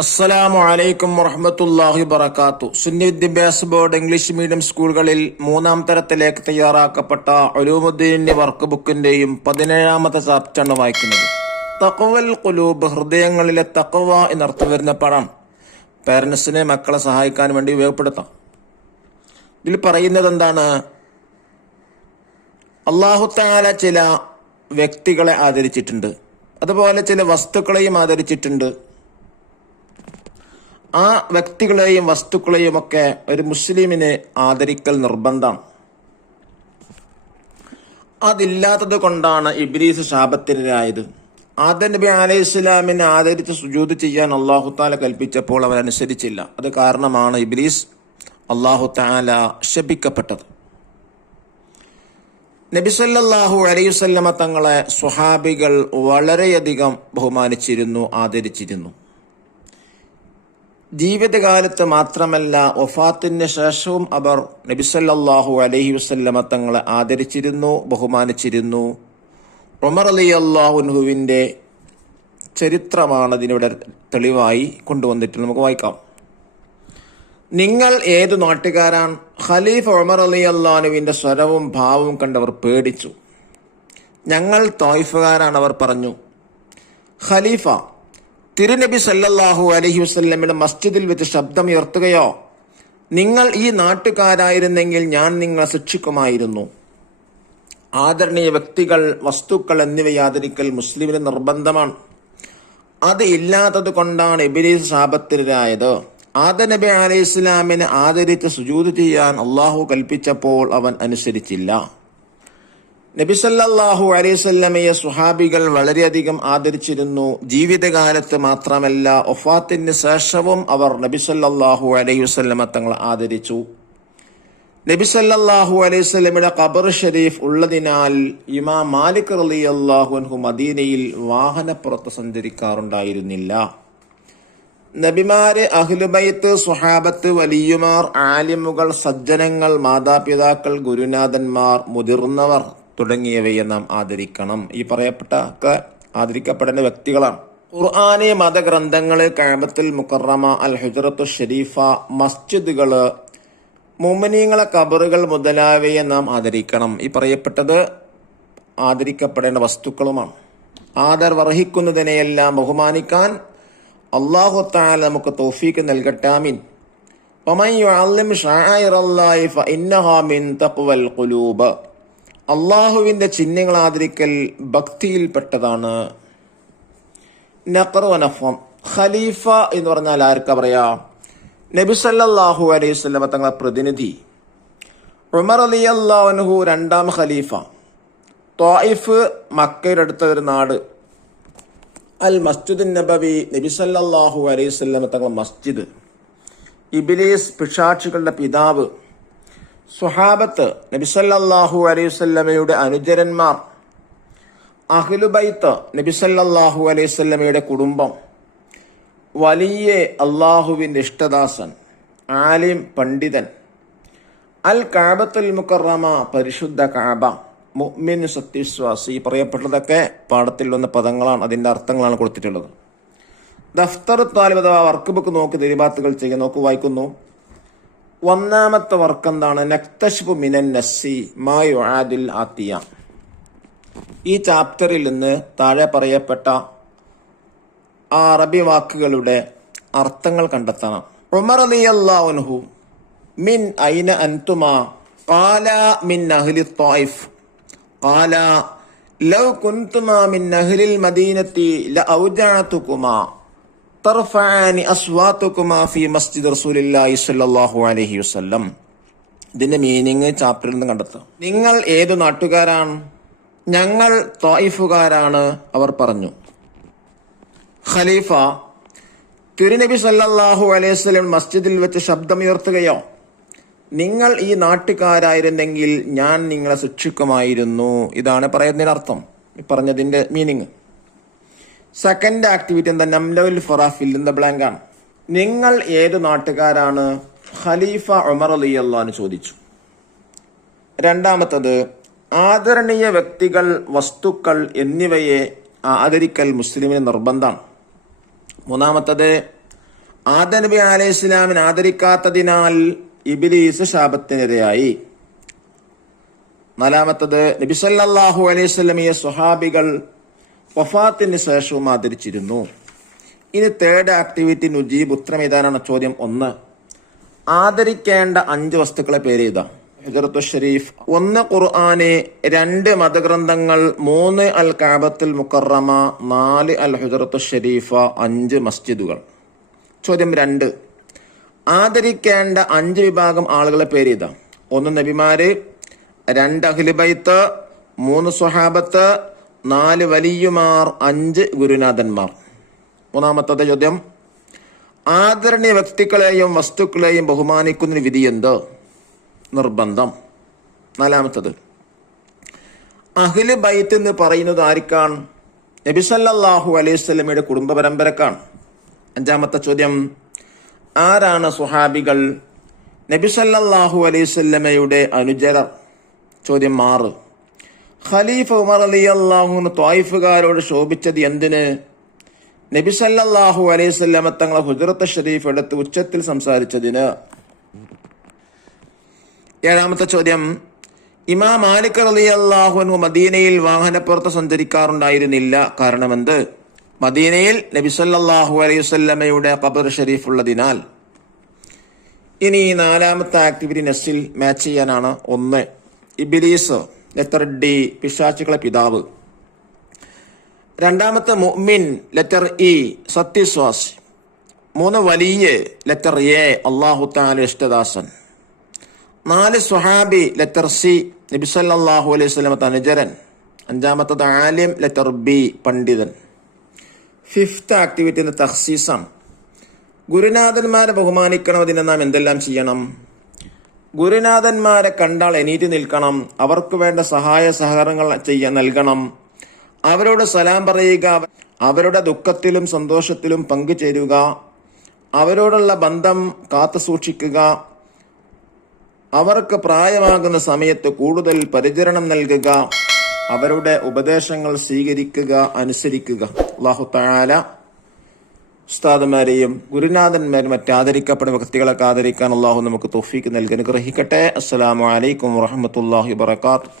അസ്സലാമു അലൈക്കും വറഹ്മത്തുള്ളാഹി വബറകാത്തു. സുന്നി വിദ്യാഭ്യാസ ബോർഡ് ഇംഗ്ലീഷ് മീഡിയം സ്കൂളുകളിൽ 3-ാം തരത്തിലേക്ക് തയ്യാറാക്കപ്പെട്ട ഉലൂമുദ്ദീനിന്റെ വർക്ക് ബുക്കിന്റെയും 17-ാമത്തെ ചാപ്റ്ററാണ് വായിക്കുന്നത്. തഖ്വൽ ഖുലൂബ്, ഹൃദയങ്ങളിലെ തഖ്വ എന്നർത്ഥം വരുന്ന പദം പേരൻസിനെ മക്കളെ സഹായിക്കാൻ വേണ്ടി ഉപയോഗപ്പെടുത്താം. ഇതിൽ പറയുന്നത് എന്താണ്? അല്ലാഹു തആല ചില വ്യക്തികളെ ആദരിച്ചിട്ടുണ്ട്, അതുപോലെ ചില വസ്തുക്കളെയും ആദരിച്ചിട്ടുണ്ട്. ആ വ്യക്തികളെയും വസ്തുക്കളെയും ഒക്കെ ഒരു മുസ്ലിമിന് ആദരിക്കൽ നിർബന്ധമാണ്. അതില്ലാത്തത് കൊണ്ടാണ് ഇബ്ലീസ് ശാപത്തിനിരയായത്. ആദം നബി അലൈഹി സ്വലാമിനെ ആദരിച്ച് സുജൂദ് ചെയ്യാൻ അല്ലാഹു തആല കൽപ്പിച്ചപ്പോൾ അവർ അനുസരിച്ചില്ല. അത് കാരണമാണ് ഇബ്ലീസ് അല്ലാഹു തആല ശപിക്കപ്പെട്ടത്. നബി സല്ലല്ലാഹു അലൈഹി വസല്ലമ തങ്ങളെ സ്വഹാബികൾ വളരെയധികം ബഹുമാനിച്ചിരുന്നു, ആദരിച്ചിരുന്നു. ജീവിതകാലത്ത് മാത്രമല്ല, വഫാത്തിന് ശേഷവും അവർ നബി സല്ലല്ലാഹു അലൈഹി വസല്ലമ തങ്ങളെ ആദരിച്ചിരുന്നു, ബഹുമാനിച്ചിരുന്നു. ഉമർ റളിയല്ലാഹു അൻഹുവിന്റെ ചരിത്രമാണ് ഇതിനിവിടെ തെളിവായി കൊണ്ടുവന്നിട്ട് നമുക്ക് വായിക്കാം. നിങ്ങൾ ഏതു നാട്ടുകാരാണ്? ഖലീഫ ഉമർ റളിയല്ലാഹു അൻഹുവിന്റെ സ്വരവും ഭാവവും കണ്ടവർ പേടിച്ചു. ഞങ്ങൾ ത്വായിഫുകാരാണ്, അവർ പറഞ്ഞു. ഖലീഫ, തിരുനബി സല്ലല്ലാഹു അലൈഹി വസല്ലമയുടെ മസ്ജിദിൽ വെച്ച് ശബ്ദമുയർത്തുകയോ? നിങ്ങൾ ഈ നാട്ടുകാരായിരുന്നെങ്കിൽ ഞാൻ നിങ്ങളെ ശിക്ഷിക്കുമായിരുന്നു. ആദരണീയ വ്യക്തികൾ, വസ്തുക്കൾ എന്നിവയെ ആദരിക്കൽ മുസ്ലിമിന് നിർബന്ധമാണ്. അത് ഇല്ലാത്തത് കൊണ്ടാണ് ഇബ്ലീസ് ശാപത്തിനിരയായത്. ആദം നബി അലൈഹി ഇസ്ലാമിനെ ആദരിച്ച് സുജൂദ് ചെയ്യാൻ അള്ളാഹു കൽപ്പിച്ചപ്പോൾ അവൻ അനുസരിച്ചില്ല. നബി സല്ലല്ലാഹു അലൈഹി വസല്ലമയെ സ്വഹാബികൾ വളരെയധികം ആദരിച്ചിരുന്നു. ജീവിതകാലത്ത് മാത്രമല്ല, വഫാത്തിന് ശേഷവും അവർ നബി സല്ലല്ലാഹു അലൈഹി വസല്ലമ തങ്ങളെ ആദരിച്ചു. നബി സല്ലല്ലാഹു അലൈഹി വസല്ലമയുടെ ഖബർ ഷരീഫ് ഉള്ളതിനാൽ ഇമാം മാലിക് റളിയല്ലാഹു അൻഹു മദീനയിൽ വാഹനപ്പുറത്ത് സഞ്ചരിക്കാറുണ്ടായിരുന്നില്ല. നബിമാര്, അഹ്ലുബൈത്ത്, സ്വഹാബത്ത്, വലിയുമാർ, ആലിമുകൾ, സജ്ജനങ്ങൾ, മാതാപിതാക്കൾ, ഗുരുനാഥന്മാർ, മുതിർന്നവർ തുടങ്ങിയവയെ നാം ആദരിക്കണം. ഈ പറയപ്പെട്ട ഒക്കെ ആദരിക്കപ്പെടേണ്ട വ്യക്തികളാണ്. ഖുർആന്, മതഗ്രന്ഥങ്ങള്, കഅബത്തുൽ മുകറമ, അൽ ഹുജ്റത്തു ഷരീഫ, മസ്ജിദുകള്, മുഅ്മിനീങ്ങളെ ഖബറുകൾ മുതലായവയെ നാം ആദരിക്കണം. ഈ പറയപ്പെട്ടത് ആദരിക്കപ്പെടേണ്ട വസ്തുക്കളുമാണ്. ആദർവർഹിക്കുന്നതിനെയെല്ലാം ബഹുമാനിക്കാൻ അല്ലാഹു തആല നമുക്ക് തൗഫീഖ് നൽകട്ടെ. ആമീൻ. വമൻ യുഅല്ലിം ശആയിറല്ലാഹി ഫഇന്നഹാ മിൻ തഖ്വൽ ഖുലൂബ്. അള്ളാഹുവിന്റെ ചിഹ്നങ്ങൾ ആദരിക്കൽ ഭക്തിയിൽപ്പെട്ടതാണ്. നഖർ വനഫം. ഖലീഫ എന്ന് പറഞ്ഞാൽ ആർക്കാ പറയാ? നബി സല്ലല്ലാഹു അലൈഹി വസല്ലമ തങ്ങളെ പ്രതിനിധി. ഉമർ റളിയല്ലാഹു അൻഹു 2-ാം ഖലീഫ. ത്വായിഫ് മക്കയുടെ അടുത്ത ഒരു നാട്. അൽ മസ്ജിദുൻ നബവി, നബി സല്ലല്ലാഹു അലൈഹി വസല്ലമ തങ്ങളെ മസ്ജിദ്. ഇബ്ലീസ് പിശാചുകളുടെ പിതാവ്. സ്വഹാബത്ത്, നബി സല്ലല്ലാഹു അലൈഹി വസല്ലമയുടെ അനുചരന്മാർ. അഹ്ലുബൈത്ത്, നബി സല്ലല്ലാഹു അലൈഹി വസല്ലമയുടെ കുടുംബം. വലിയ അള്ളാഹുവിന്റെ ഇഷ്ടദാസൻ, ആലിം, പണ്ഡിതൻ. അൽ കഅബത്തുൽ മുകറമ, പരിശുദ്ധ കഅബ. മുഅ്മിൻ, സത്യവിശ്വാസി. പറയപ്പെട്ടതൊക്കെ പാഠത്തിൽ വന്ന പദങ്ങളാണ്, അതിന്റെ അർത്ഥങ്ങളാണ് കൊടുത്തിട്ടുള്ളത്. ദഫ്തർ താലിബ് അഥവാ വർക്ക് ബുക്ക് നോക്കി ദിരിബാത്തുകൾ ചെയ്യുക. നോക്കൂ, വായിക്കുന്നു. 1-ാമത്തെ വർക്ക് എന്താണ്? നക്തശ്ഫു മിനൻ നസ്സി മാ യുആദിൽ ആതിയ. ഈ ചാപ്റ്ററിൽ നിന്ന് താഴെ പറയപ്പെട്ട ആ അറബി വാക്കുകളുടെ അർത്ഥങ്ങൾ കണ്ടെത്തണം. ഉമർ റളിയല്ലാഹു അൻഹു, മിൻ ഐന അൻതുമാ? ഖാല മിൻ അഹ്ലി ത്വായിഫ്. ഖാല ലൗ കുൻതുമാ മിൻ അഹ്ലിൽ മദീനത്തി ലഔജഅതുകുമാ തർഫഅനി അസ്വാതുകുമാ ഫീ മസ്ജിദ് റസൂലില്ലാഹി സ്വല്ലല്ലാഹു അലൈഹി വസല്ലം. ഇതിന്റെ മീനിങ് ചാപ്റ്ററിൽ നിന്ന് കണ്ടെത്താം. നിങ്ങൾ ഏതു നാട്ടുകാരാണ്? ഞങ്ങൾ ത്വായിഫുകാരാണ്, അവർ പറഞ്ഞു. ഖലീഫ, തിരുനബി സല്ലല്ലാഹു അലൈഹി വസല്ലം മസ്ജിദിൽ വെച്ച് ശബ്ദമുയർത്തുകയോ? നിങ്ങൾ ഈ നാട്ടുകാരായിരുന്നെങ്കിൽ ഞാൻ നിങ്ങളെ ശിക്ഷിക്കുമായിരുന്നു. ഇതാണ് പറയുന്നതിന്റെ അർത്ഥം, പറഞ്ഞതിന്റെ മീനിങ്. സെക്കൻഡ് ആക്ടിവിറ്റി എന്താ? നംലഉൽ ഫറാഫിൽ ഇൻ ദ ബ്ലാങ്ക് ആണ്. നിങ്ങൾ ഏതു നാട്ടുകാരാണ്? ഖലീഫ ഉമർ റളിയല്ലാഹു അൻഹു ചോദിച്ചു. 2-ാമത്തത്, ആദരണീയ വ്യക്തികൾ, വസ്തുക്കൾ എന്നിവയെ ആദരിക്കൽ മുസ്ലിമിന് നിർബന്ധമാണ്. മൂന്നാമത്തത് ആദം നബി അലൈഹി ഇസ്ലാമിനെ ആദരിക്കാത്തതിനാൽ ഇബ്ലീസ് ശാപത്തിനിരയായി. നാലാമത്തത്, നബി സല്ലല്ലാഹു അലൈഹി വസല്ലമയെ സ്വഹാബികൾ വഫാത്തിന് ശേഷവും ആദരിച്ചിരുന്നു. ഇനി തേർഡ് ആക്ടിവിറ്റി നുജീബ്. ഉത്തരം ഏതാനാണ്? ചോദ്യം 1. ആദരിക്കേണ്ട 5 വസ്തുക്കളെ പേര് ചെയ്താ. ഹുജറത്തു ഷരീഫ് 1 ഖുർആന്, 2 മതഗ്രന്ഥങ്ങൾ, 3 അൽ കഅബത്തുൽ മുക്കറമ, 4 അൽ ഹുജറത്തു ഷരീഫ, 5 മസ്ജിദുകൾ. ചോദ്യം 2. ആദരിക്കേണ്ട 5 വിഭാഗം ആളുകളെ പേര് ചെയ്താ. 1 നബിമാര്, 2 അഹ്ലു ബൈത്ത്, 3 സ്വഹാബത്ത്, 4 വലിയുമാർ, 5 ഗുരുനാഥന്മാർ. മൂന്നാമത്തെ ചോദ്യം, ആദരണീയ വ്യക്തികളെയും വസ്തുക്കളെയും ബഹുമാനിക്കുന്നതിന് വിധി എന്ത്? നിർബന്ധം. നാലാമത്തത്, അഹ്ലു ബൈത്ത് എന്ന് പറയുന്നത് ആർക്കാണ്? നബി സല്ലല്ലാഹു അലൈഹി വസല്ലമയുടെ കുടുംബ പരമ്പരക്കാണ്. അഞ്ചാമത്തെ ചോദ്യം, ആരാണ് സ്വഹാബികൾ? നബി സല്ലല്ലാഹു അലൈഹി വസല്ലമയുടെ അനുചരർ. ചോദ്യം 6. ഖലീഫ ഉമർ റളിയല്ലാഹു അൻഹു ത്വായിഫുകാരോട് ശോഭിച്ചത് എന്തിന്? നബി സല്ലല്ലാഹു അലൈഹി വസല്ലമ തങ്ങളെ ഹുജറത്ത് ഷരീഫ് എടുത്ത് ഉച്ചത്തിൽ സംസാരിച്ചതിന്. 7ാമത്തെ ചോദ്യം, ഇമാം മാലിക് റളിയല്ലാഹു അൻഹു മദീനയിൽ വാഹനപ്പുറത്ത് സഞ്ചരിക്കാറുണ്ടായിരുന്നില്ല. കാരണമെന്ത്? മദീനയിൽ നബി സല്ലല്ലാഹു അലൈഹി വസല്ലമയുടെ ഖബർ ഷരീഫ് ഉള്ളതിനാൽ. ഇനി 4ാമത്തെ ആക്ടിവിറ്റി നെസ്സിൽ മാച്ച് ചെയ്യാനാണ്. 1 ഇബ്ലീസ്, ലെറ്റർ ഡി, പിശാചുക്കളെ പിതാവ്. 2ാമത്തെ മുഅ്മിൻ, ലെറ്റർ ഇ, സത്യശ്വാസി. 3 വലിയ, ലെറ്റർ എ, അല്ലാഹു തആല ഇഷ്ടദാസൻ. 4 സ്വഹാബി, ലെറ്റർ സി, നബി സല്ലല്ലാഹു അലൈഹി വസല്ലമ അനുചരൻ. 5ാമത്തത് ആലിം, ലെറ്റർ ബി, പണ്ഡിതൻ. 5th activity തഖ്സീസാണ്. ഗുരുനാഥന്മാരെ ബഹുമാനിക്കണം. അതിന് നാം എന്തെല്ലാം ചെയ്യണം? ഗുരുനാഥന്മാരെ കണ്ടാൽ എണീറ്റ് നിൽക്കണം. അവർക്ക് വേണ്ട സഹായ സഹകരണങ്ങൾ നൽകണം. അവരോട് സലാം പറയുക. അവരുടെ ദുഃഖത്തിലും സന്തോഷത്തിലും പങ്കുചേരുക. അവരോടുള്ള ബന്ധം കാത്തു സൂക്ഷിക്കുക. അവർക്ക് പ്രായമാകുന്ന സമയത്ത് കൂടുതൽ പരിചരണം നൽകുക. അവരുടെ ഉപദേശങ്ങൾ സ്വീകരിക്കുക, അനുസരിക്കുക. അല്ലാഹു തആല ഉസ്താദുമാരെയും ഗുരുനാഥന്മാരും മറ്റാദരിക്കപ്പെടുന്ന വ്യക്തികളൊക്കെ ആദരിക്കാൻ അല്ലാഹു നമുക്ക് തൗഫീക്ക് നൽകി അനുഗ്രഹിക്കട്ടെ. അസ്സലാമു അലൈക്കും വറഹ്മത്തുള്ളാഹി വബറകാതുഹു.